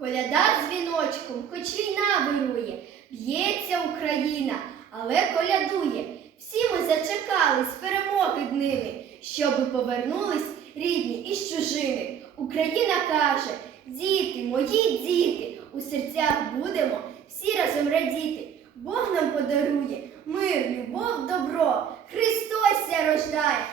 Коляда дзвіночком, хоч війна вирує, б'ється Україна, але колядує. Всі ми зачекались перемоги днини, щоби повернулись рідні із чужини. Україна каже: діти, мої діти, у серцях будемо всі разом радіти. Бог нам подарує мир, любов, добро. Христос ся рождає.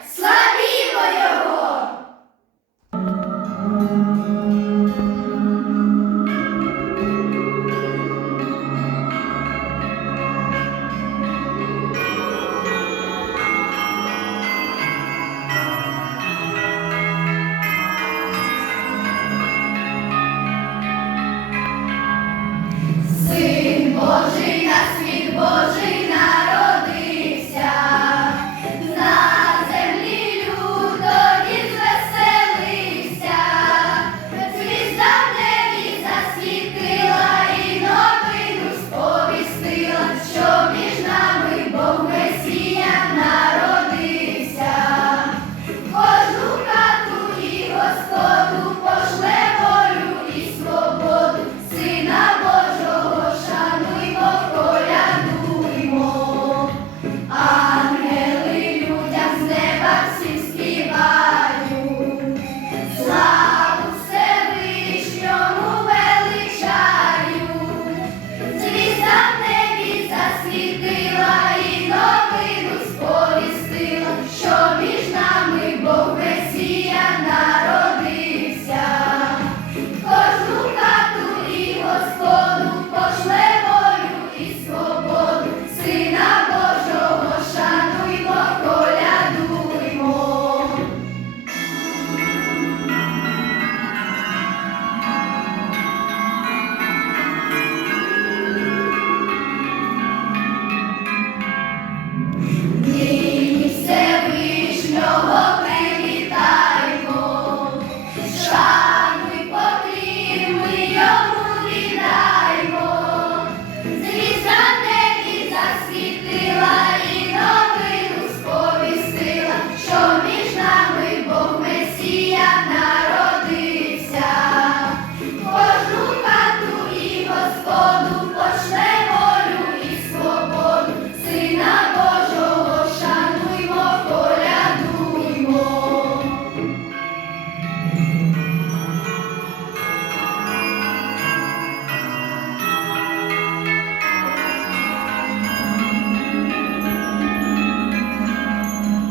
for